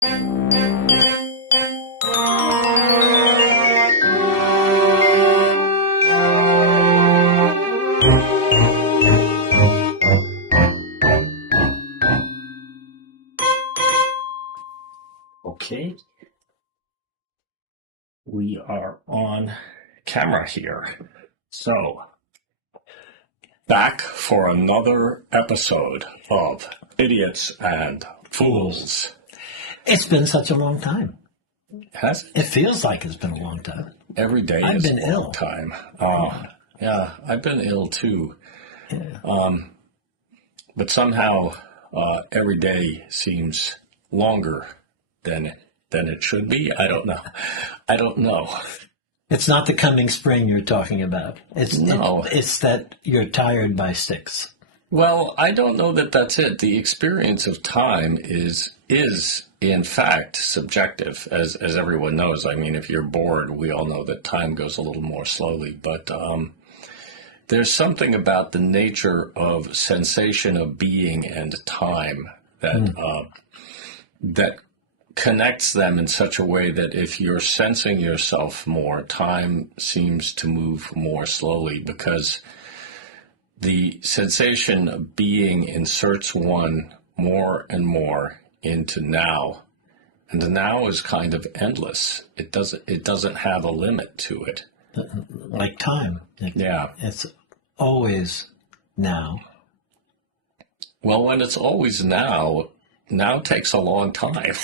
Okay, we are on camera here. So, back for another episode of Idiots and Fools. It's been such a long time. Has it? It feels like it's been a long time. Every day I've is been a long ill. time. Oh, yeah, I've been ill too. Yeah. But somehow every day seems longer than it should be. I don't know. It's not the coming spring you're talking about. No. It's that you're tired by 6. Well, I don't know that that's it. The experience of time is in fact subjective, as everyone knows. I mean, if you're bored, we all know that time goes a little more slowly. But there's something about the nature of sensation of being and time that connects them in such a way that if you're sensing yourself more, time seems to move more slowly, because the sensation of being inserts one more and more into now, and the now is kind of endless. It doesn't have a limit to it. Like time. Yeah. It's always now. Well, when it's always now takes a long time.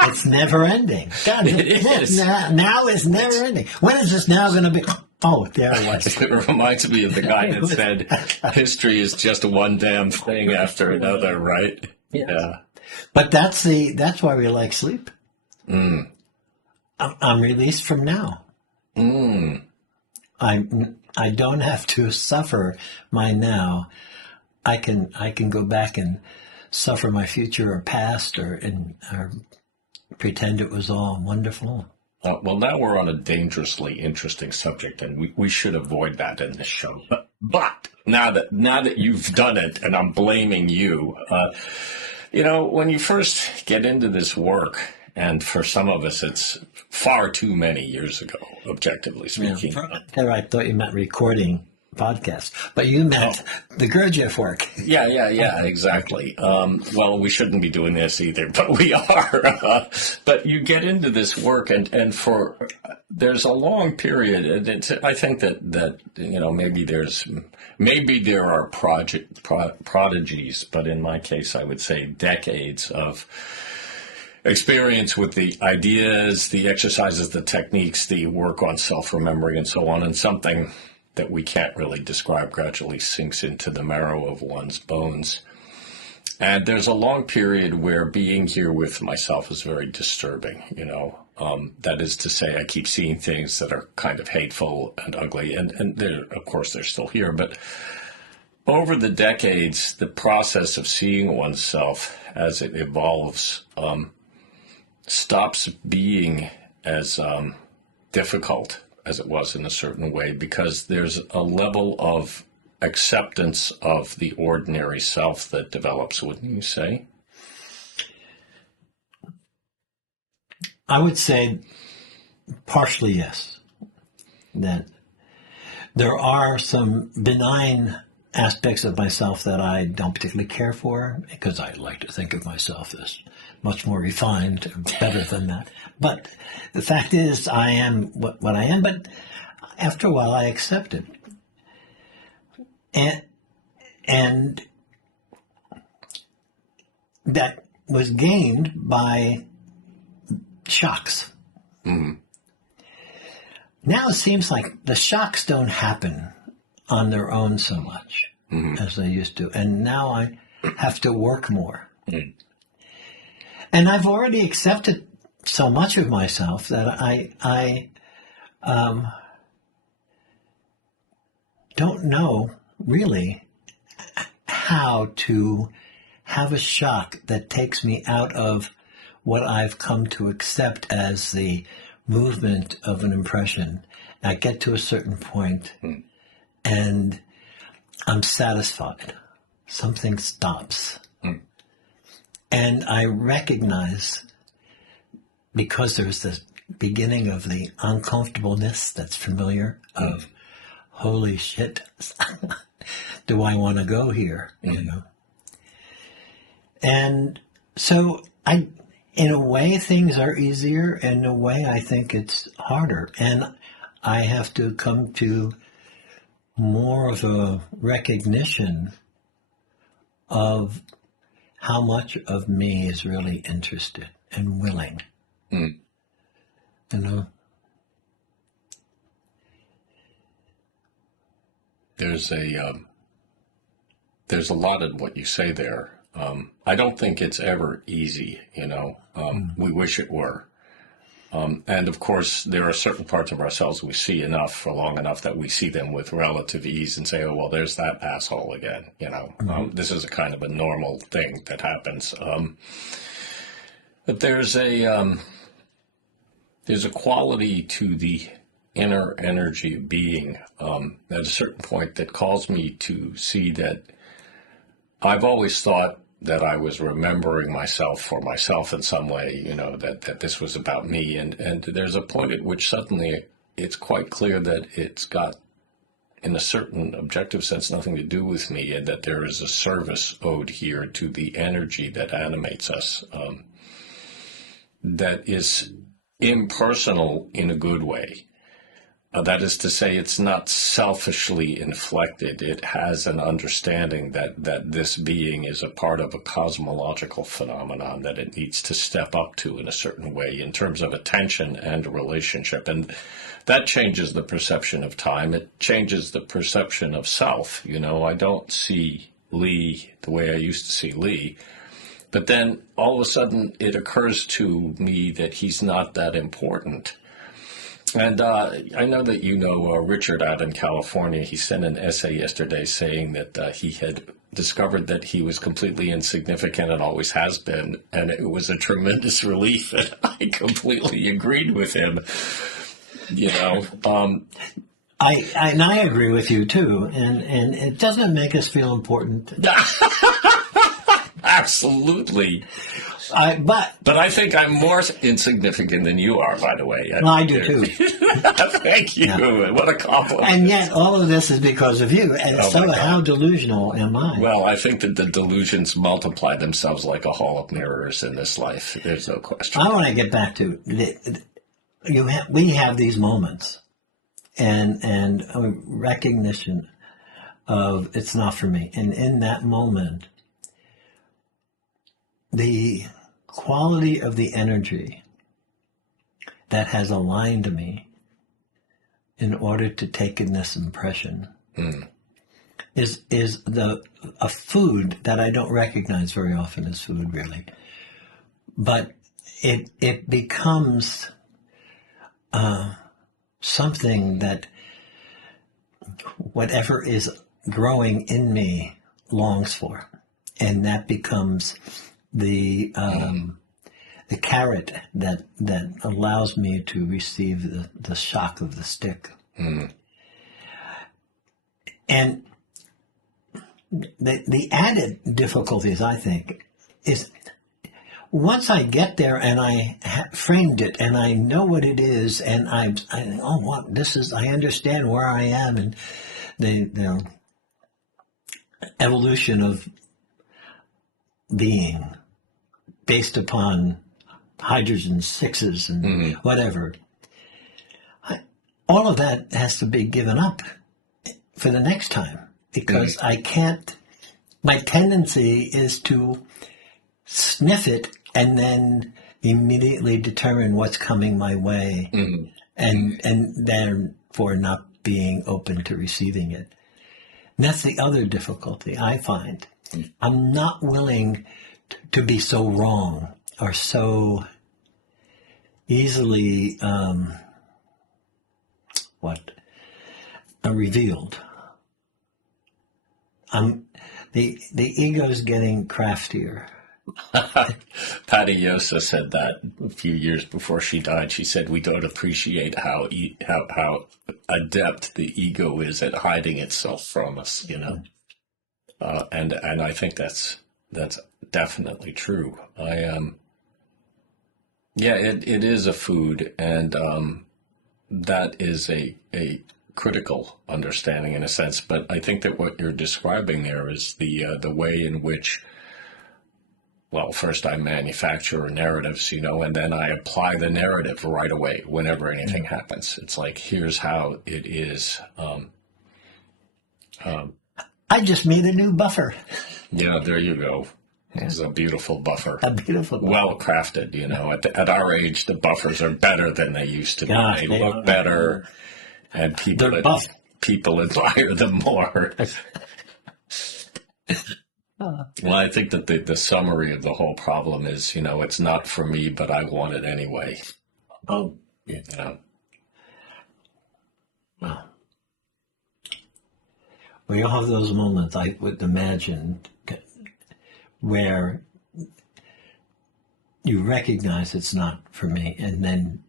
It's never ending. God, It is. Now is never ending. When is this now going to be? Oh, there it was. It reminds me of the guy that said history is just one damn thing after another, right? Yes. Yeah. But that's why we like sleep. Mm. I'm released from now. Mm. I don't have to suffer my now. I can go back and suffer my future or past or pretend it was all wonderful. Well, now we're on a dangerously interesting subject, and we should avoid that in this show. But now that you've done it, and I'm blaming you, when you first get into this work, and for some of us, it's far too many years ago, objectively speaking. Yeah, I thought you meant recording podcast, but you meant the Gurdjieff work. Yeah, exactly. Well, we shouldn't be doing this either, but we are. But you get into this work, and for there's a long period, and I think that maybe there are prodigies, but in my case, I would say decades of experience with the ideas, the exercises, the techniques, the work on self-remembering, and so on, and something that we can't really describe gradually sinks into the marrow of one's bones. And there's a long period where being here with myself is very disturbing, That is to say, I keep seeing things that are kind of hateful and ugly, and they're, of course, they're still here. But over the decades, the process of seeing oneself as it evolves stops being as difficult as it was in a certain way, because there's a level of acceptance of the ordinary self that develops, wouldn't you say? I would say partially yes. That there are some benign aspects of myself that I don't particularly care for, because I like to think of myself as much more refined and better than that. But the fact is, I am what I am, but after a while I accept it. And that was gained by shocks. Mm-hmm. Now it seems like the shocks don't happen on their own so much as they used to. And now I have to work more. Mm. And I've already accepted so much of myself that I don't know really how to have a shock that takes me out of what I've come to accept as the movement of an impression. I get to a certain point and I'm satisfied. Something stops. And I recognize, because there's this beginning of the uncomfortableness that's familiar of, holy shit, do I want to go here? You know? And so in a way, things are easier. In a way, I think it's harder. And I have to come to more of a recognition of how much of me is really interested and willing. You know? There's a lot in what you say there. I don't think it's ever easy, you know. We wish it were. And of course, there are certain parts of ourselves we see enough for long enough that we see them with relative ease and say, oh, well, there's that asshole again, you know. This is a kind of a normal thing that happens. But there's a quality to the inner energy of being at a certain point that calls me to see that I've always thought that I was remembering myself for myself in some way, you know, that this was about me. And there's a point at which suddenly it's quite clear that it's got, in a certain objective sense, nothing to do with me, and that there is a service owed here to the energy that animates us, that is impersonal in a good way. That is to say, it's not selfishly inflected. It has an understanding that this being is a part of a cosmological phenomenon that it needs to step up to in a certain way in terms of attention and relationship. And that changes the perception of time. It changes the perception of self. You know, I don't see Lee the way I used to see Lee. But then all of a sudden it occurs to me that he's not that important. And I know that you know Richard out in California. He sent an essay yesterday saying that he had discovered that he was completely insignificant and always has been. And it was a tremendous relief. And I completely agreed with him. You know, I agree with you too. And it doesn't make us feel important. Absolutely. But I think I'm more insignificant than you are, by the way. I do too. Thank you. Yeah. What a compliment. And yet all of this is because of you. And so how delusional am I? Well, I think that the delusions multiply themselves like a hall of mirrors in this life. There's no question. I want to get back to, we have these moments and a recognition of it's not for me. And in that moment, the quality of the energy that has aligned me in order to take in this impression is a food that I don't recognize very often as food, really. But it becomes something that whatever is growing in me longs for, and that becomes the carrot that allows me to receive the shock of the stick. And the added difficulties, I think, is once I get there and I framed it and I know what it is, and I understand where I am and the evolution of being based upon hydrogen sixes and whatever. All of that has to be given up for the next time, because I can't, my tendency is to sniff it and then immediately determine what's coming my way and therefore not being open to receiving it. And that's the other difficulty I find. I'm not willing to be so wrong or so easily revealed. The ego's getting craftier. Patty Yosa said that a few years before she died. She said, we don't appreciate how adept the ego is at hiding itself from us, you know. And I think that's That's definitely true. Yeah, it is a food, and that is a critical understanding in a sense. But I think that what you're describing there is the way in which, well, first I manufacture narratives, and then I apply the narrative right away whenever anything happens. It's like, here's how it is. I just made a new buffer. Yeah, there you go. It's a beautiful buffer. A beautiful buffer. Well crafted, At our age, the buffers are better than they used to be. Gosh, they look better, and people admire them more. Well, I think that the summary of the whole problem is, it's not for me, but I want it anyway. Oh, yeah. Wow. Well, you'll have those moments, I would imagine, where you recognize it's not for me, and then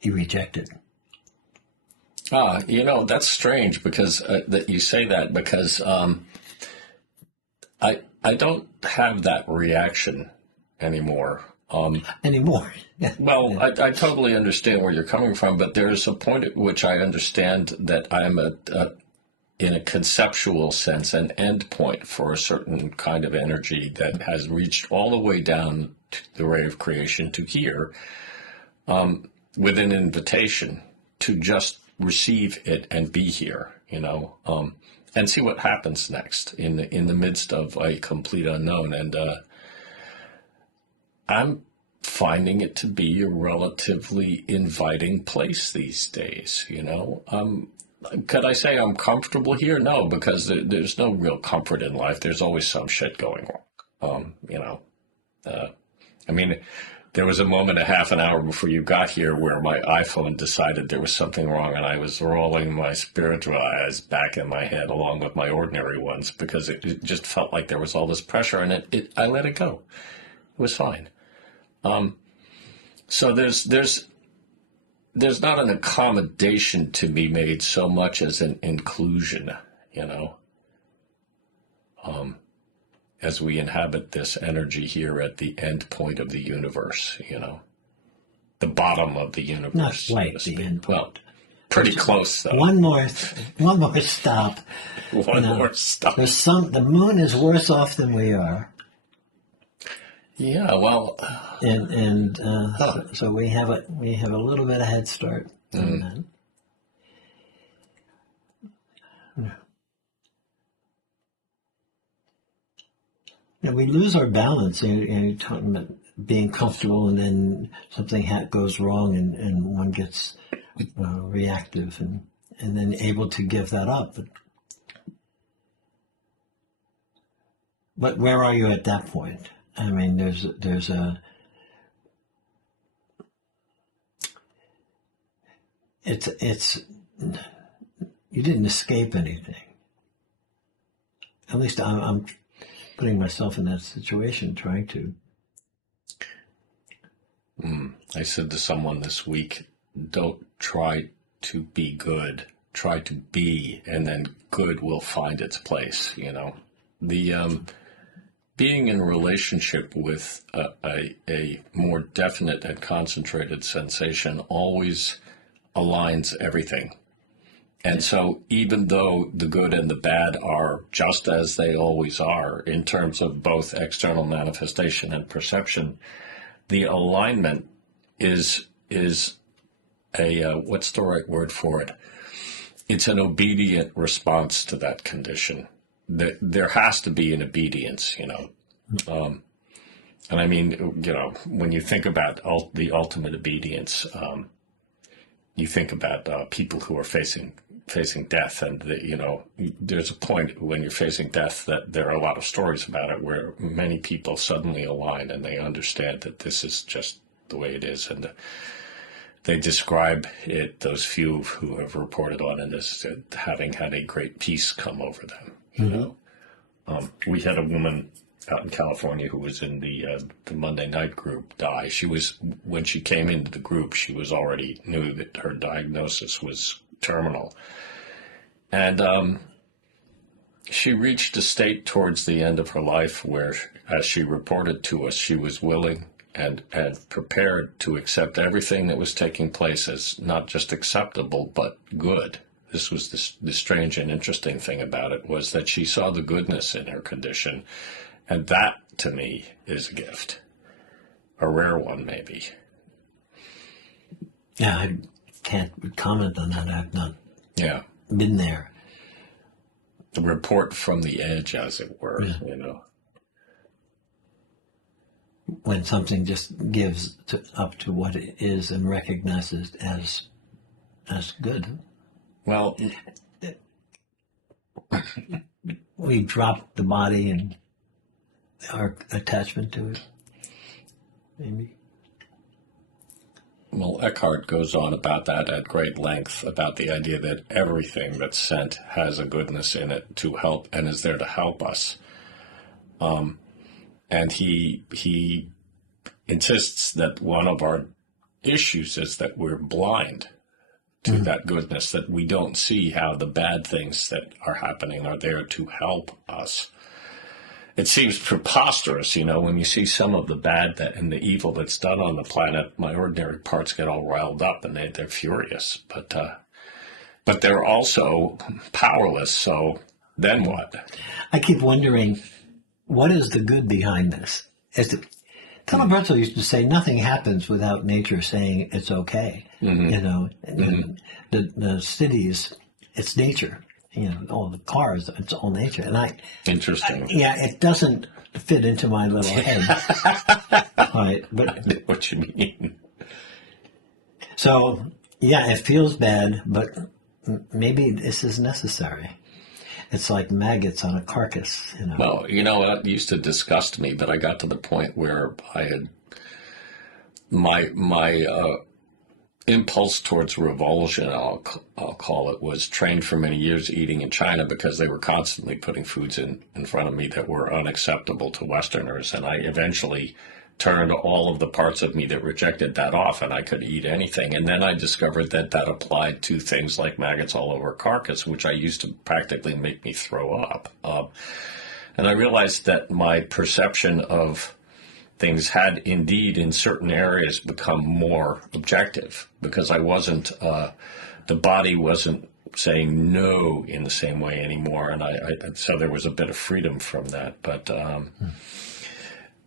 you reject it. That's strange because that you say that, because I don't have that reaction anymore. Anymore. Well, I totally understand where you're coming from, but there's a point at which I understand that I'm in a conceptual sense, an end point for a certain kind of energy that has reached all the way down to the ray of creation to here, with an invitation to just receive it and be here, and see what happens next in the midst of a complete unknown. And I'm finding it to be a relatively inviting place these days, Could I say I'm comfortable here? No, because there's no real comfort in life. There's always some shit going wrong. There was a moment, a half an hour before you got here, where my iPhone decided there was something wrong, and I was rolling my spiritual eyes back in my head along with my ordinary ones, because it just felt like there was all this pressure, and I let it go. It was fine. So there's not an accommodation to be made so much as an inclusion, as we inhabit this energy here at the end point of the universe, the bottom of the universe. Not quite the end point. Well, pretty close though. One more stop. One more stop. The moon is worse off than we are. Yeah, well, so we have a little bit of head start on that. And we lose our balance. You're talking about being comfortable, and then something goes wrong, and one gets reactive, and then able to give that up. But where are you at that point? I mean, there's a. It's. You didn't escape anything. At least I'm putting myself in that situation, trying to. I said to someone this week, don't try to be good. Try to be, and then good will find its place. The being in a relationship with a more definite and concentrated sensation always aligns everything. And so even though the good and the bad are just as they always are in terms of both external manifestation and perception, the alignment is a, what's the right word for it? It's an obedient response to that condition. There has to be an obedience, and I mean, when you think about the ultimate obedience, you think about people who are facing death, and there's a point when you're facing death that there are a lot of stories about it where many people suddenly align and they understand that this is just the way it is, and they describe it, those few who have reported on it, as having had a great peace come over them. We had a woman out in California who was in the Monday night group die. When she came into the group, she was already knew that her diagnosis was terminal. And she reached a state towards the end of her life where as she reported to us, she was willing and prepared to accept everything that was taking place as not just acceptable, but good. This was the strange and interesting thing about it, was that she saw the goodness in her condition. And that, to me, is a gift. A rare one, maybe. Yeah, I can't comment on that. I've not been there. The report from the edge, as it were, When something just gives up to what it is and recognizes as good. Well, we drop the body and our attachment to it, maybe. Well, Eckhart goes on about that at great length, about the idea that everything that's sent has a goodness in it to help and is there to help us. And he insists that one of our issues is that we're blind to that goodness, that we don't see how the bad things that are happening are there to help us. It seems preposterous, when you see some of the bad and the evil that's done on the planet. My ordinary parts get all riled up and they're furious. But they're also powerless, so then what? I keep wondering, what is the good behind this? Telebrezzo used to say, nothing happens without nature saying it's okay. The cities, it's nature. All the cars, it's all nature. And Interesting. it doesn't fit into my little head. Right, but I know what you mean. So, it feels bad, but maybe this is necessary. It's like maggots on a carcass, Well, it used to disgust me, but I got to the point where I had my impulse towards revulsion, I'll call it, was trained for many years eating in China, because they were constantly putting foods in front of me that were unacceptable to Westerners. And I eventually turned all of the parts of me that rejected that off, and I could eat anything. And then I discovered that applied to things like maggots all over a carcass, which I used to practically make me throw up. And I realized that my perception of things had indeed in certain areas become more objective, because I wasn't, the body wasn't saying no in the same way anymore. And so there was a bit of freedom from that. But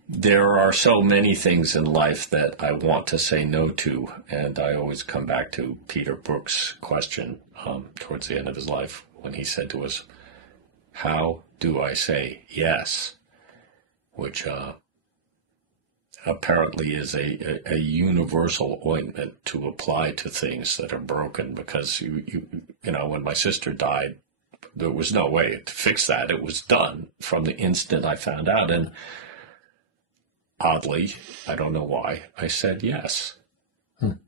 there are so many things in life that I want to say no to. And I always come back to Peter Brook's question towards the end of his life, when he said to us, how do I say yes? Which apparently is a universal ointment to apply to things that are broken, because when my sister died, there was no way to fix that. It was done from the instant I found out. And oddly, I don't know why, I said yes. And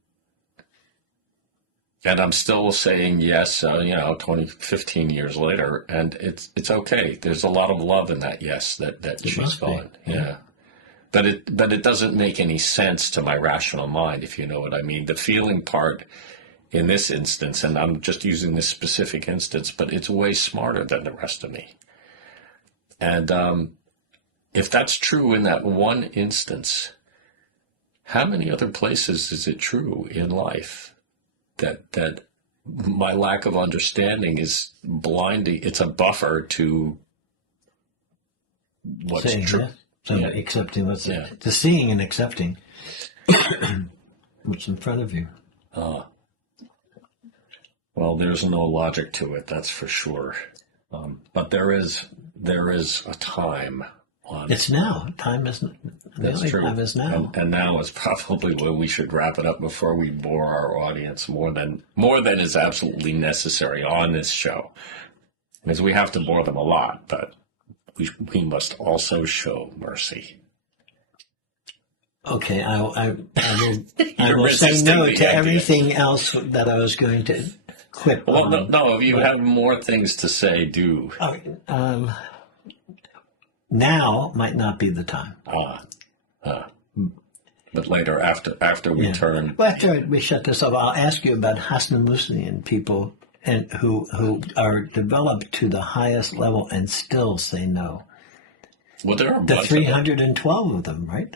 I'm still saying yes, 15 years later, and it's okay. There's a lot of love in that yes that she's gone. Yeah. But it doesn't make any sense to my rational mind, if you know what I mean. The feeling part in this instance, and I'm just using this specific instance, but it's way smarter than the rest of me. And if that's true in that one instance, how many other places is it true in life that my lack of understanding is blinding? It's a buffer to what's true. Yes. So accepting the seeing and accepting what's in front of you. Well, there's no logic to it, that's for sure. But there is a time. It's now. Time is. That's true. Time is now. And now is probably when we should wrap it up before we bore our audience more than is absolutely necessary on this show, because we have to bore them a lot, but we must also show mercy. Okay, I will say no to everything else that I was going to quip. Well, no. If you have more things to say, do. Now might not be the time. But later, after we turn. Well, after we shut this up, I'll ask you about Hasnamusian people and who are developed to the highest level and still say no. Well, there are a The bunch 312 of them, right?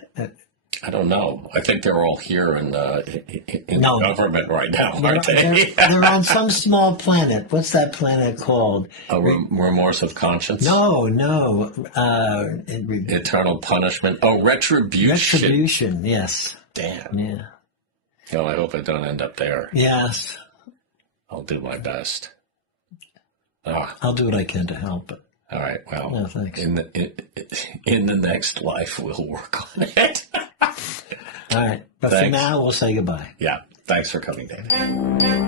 I don't know. I think they're all here in No. government right now, aren't they? They're on some small planet. What's that planet called? A remorse of conscience? No. Eternal punishment? Oh, retribution. Retribution, yes. Damn. Yeah. Oh, I hope I don't end up there. Yes. I'll do my best. Ah, I'll do what I can to help it. all right. Well, No, thanks. in the next life, we'll work on it. All right. But for Thanks. now, we'll say goodbye. Yeah. Thanks for coming, David.